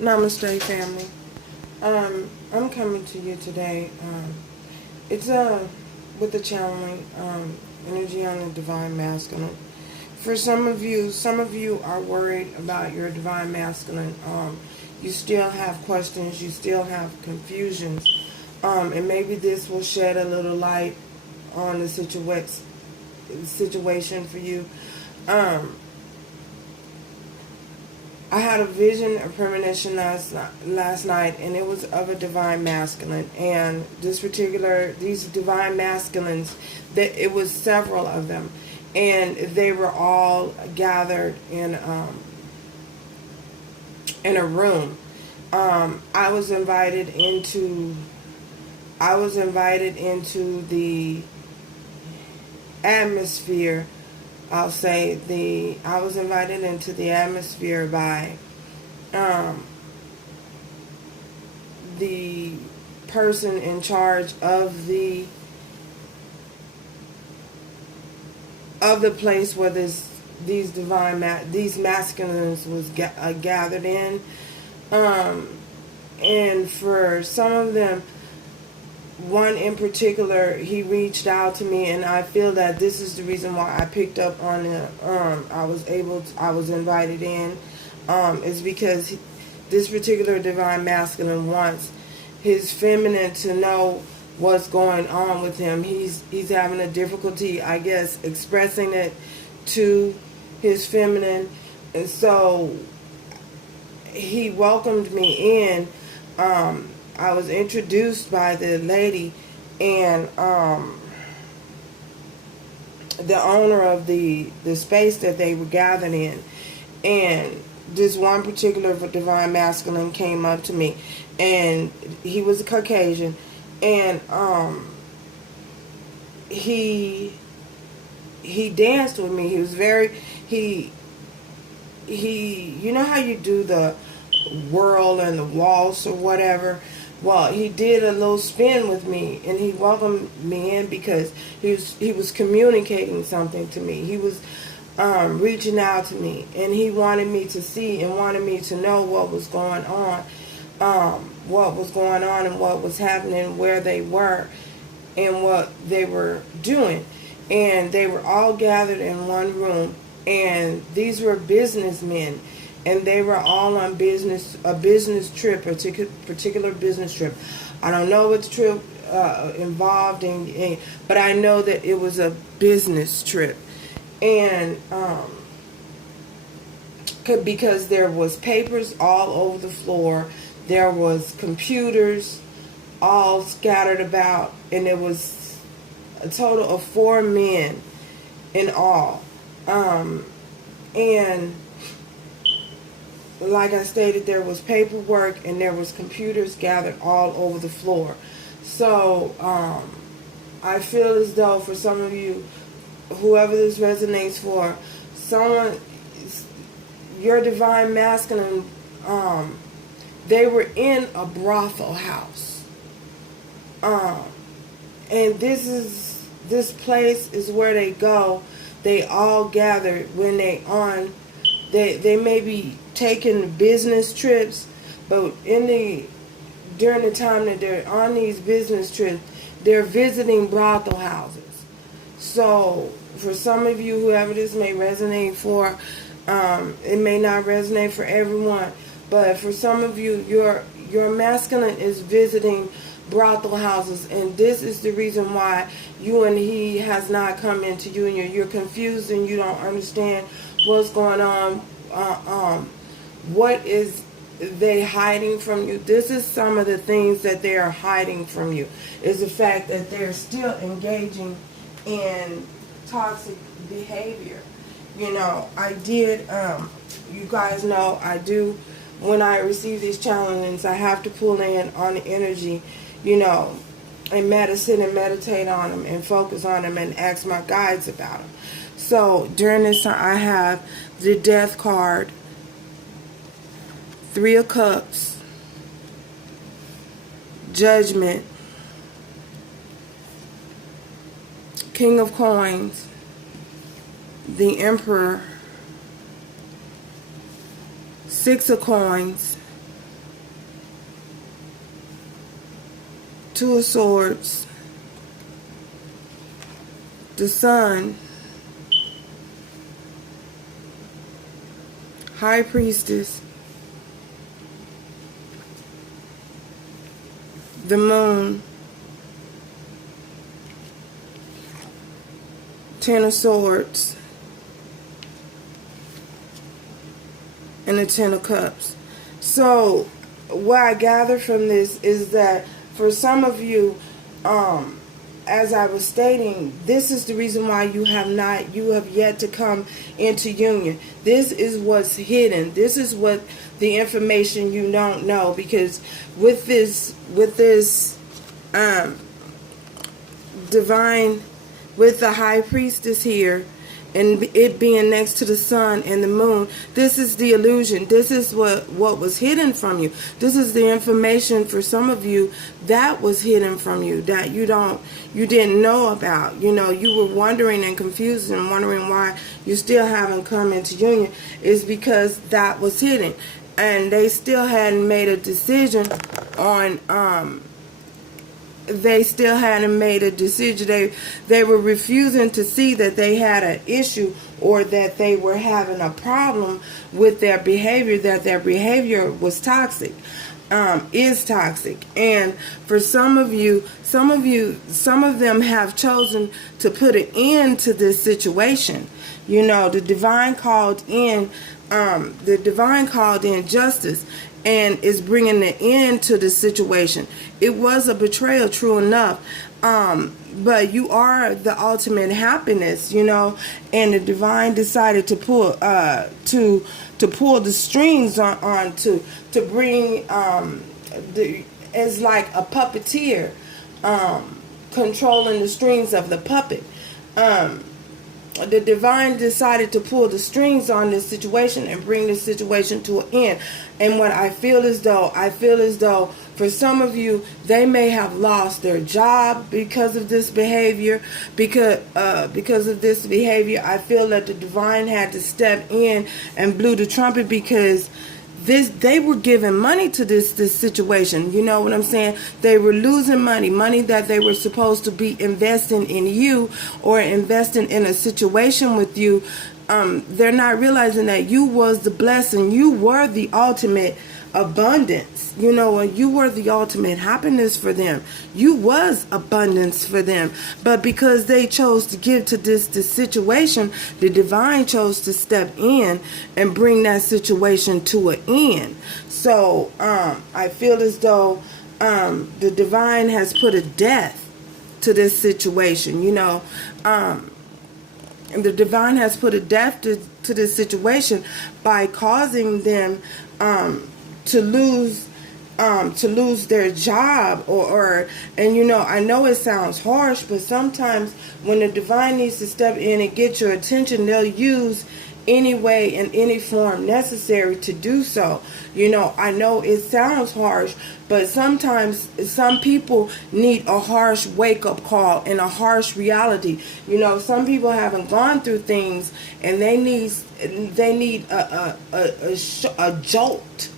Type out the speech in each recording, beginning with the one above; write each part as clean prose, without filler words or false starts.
Namaste, family. I'm coming to you today. It's with the channeling energy on the divine masculine. For some of you are worried about your divine masculine. You still have questions. You still have confusions, and maybe this will shed a little light on the situation for you. I had a vision, a premonition last night, and it was of a divine masculine. And these divine masculines, it was several of them, and they were all gathered in a room. I was invited into the atmosphere. I was invited into the atmosphere by the person in charge of the place where these masculines was gathered in, and for some of them, one in particular, he reached out to me, and I feel that this is the reason why I picked up on it. I was invited in, is because this particular divine masculine wants his feminine to know what's going on with him. He's having a difficulty, I guess, expressing it to his feminine, and so he welcomed me in. I was introduced by the lady and the owner of the space that they were gathered in. And this one particular divine masculine came up to me, and he was a Caucasian, and he danced with me. He was he you know how you do the whirl and the waltz or whatever. Well, he did a little spin with me, and he welcomed me in because he was communicating something to me. He was reaching out to me, and he wanted me to see and wanted me to know what was going on, and what was happening, where they were, and what they were doing. And they were all gathered in one room, and these were businessmen. And they were all on a business trip, a particular business trip. I don't know what the trip involved in, but I know that it was a business trip. And because there was papers all over the floor, there was computers all scattered about, and it was a total of 4 men in all. And like I stated, there was paperwork and there was computers gathered all over the floor. So I feel as though for some of you, whoever this resonates for, your divine masculine, they were in a brothel house. And this place is where they go. They all gather when they may be taking business trips, but during the time that they're on these business trips, they're visiting brothel houses. So for some of you, whoever this may resonate for, it may not resonate for everyone, but for some of you, your masculine is visiting brothel houses, and this is the reason why you and he has not come into union. You're confused and you don't understand what's going on. What is they hiding from you? This is some of the things that they are hiding from you, is the fact that they're still engaging in toxic behavior. I did, you guys know, I do, when I receive these challenges, I have to pull in on the energy, and meditate on them and focus on them and ask my guides about them. So during this time, I have the Death card, 3 of Cups, Judgment, King of Coins, the Emperor, 6 of Coins, Two of Swords, the Sun, High Priestess, the Moon, Ten of Swords, and the Ten of Cups. So what I gather from this is that for some of you, as I was stating, this is the reason why you have yet to come into union. This is what's hidden. This is what the information you don't know, because with this divine, with the High Priestess here, and it being next to the Sun and the Moon, this is the illusion. This is what was hidden from you. This is the information for some of you that was hidden from you, that you didn't know about. You know, you were wondering and confused and wondering why you still haven't come into union, is because that was hidden. And they still hadn't made a decision on they still hadn't made a decision. They were refusing to see that they had an issue, or that they were having a problem with their behavior, that their behavior was toxic, is toxic. And for some of them have chosen to put an end to this situation. You know, the divine called in justice, and is bringing an end to the situation. It was a betrayal, true enough, but you are the ultimate happiness, you know. And the divine decided to pull pull the strings on to bring as like a puppeteer, controlling the strings of the puppet. The divine decided to pull the strings on this situation and bring this situation to an end. And what I feel as though for some of you, they may have lost their job because of this behavior. Because of this behavior, I feel that the divine had to step in and blew the trumpet, because they were giving money to this situation. You know what I'm saying? They were losing money that they were supposed to be investing in you, or investing in a situation with you. They're not realizing that you was the blessing. You were the ultimate abundance, you know, and you were the ultimate happiness for them. You was abundance for them. But because they chose to give to this situation, the divine chose to step in and bring that situation to an end. So I feel as though the divine has put a death to this situation, you know. And the divine has put a death to this situation by causing them to lose their job, and you know, I know it sounds harsh, but sometimes when the divine needs to step in and get your attention, they'll use any way and any form necessary to do so. You know, I know it sounds harsh, but sometimes some people need a harsh wake-up call and a harsh reality. You know, some people haven't gone through things, and they need a jolt.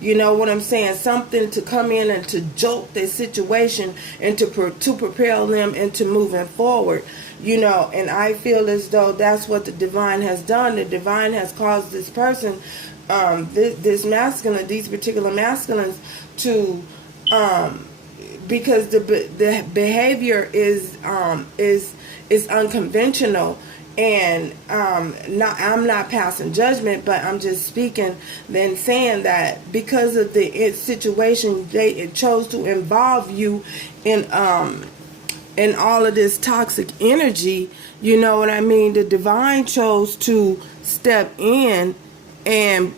You know what I'm saying? Something to come in and to jolt their situation and to propel them into moving forward. You know, and I feel as though that's what the divine has done. The divine has caused this person, this masculine, these particular masculines, to, because the behavior is unconventional. And I'm not passing judgment, but I'm just speaking then saying that because of the situation, they chose to involve you in all of this toxic energy. You know what I mean? The divine chose to step in and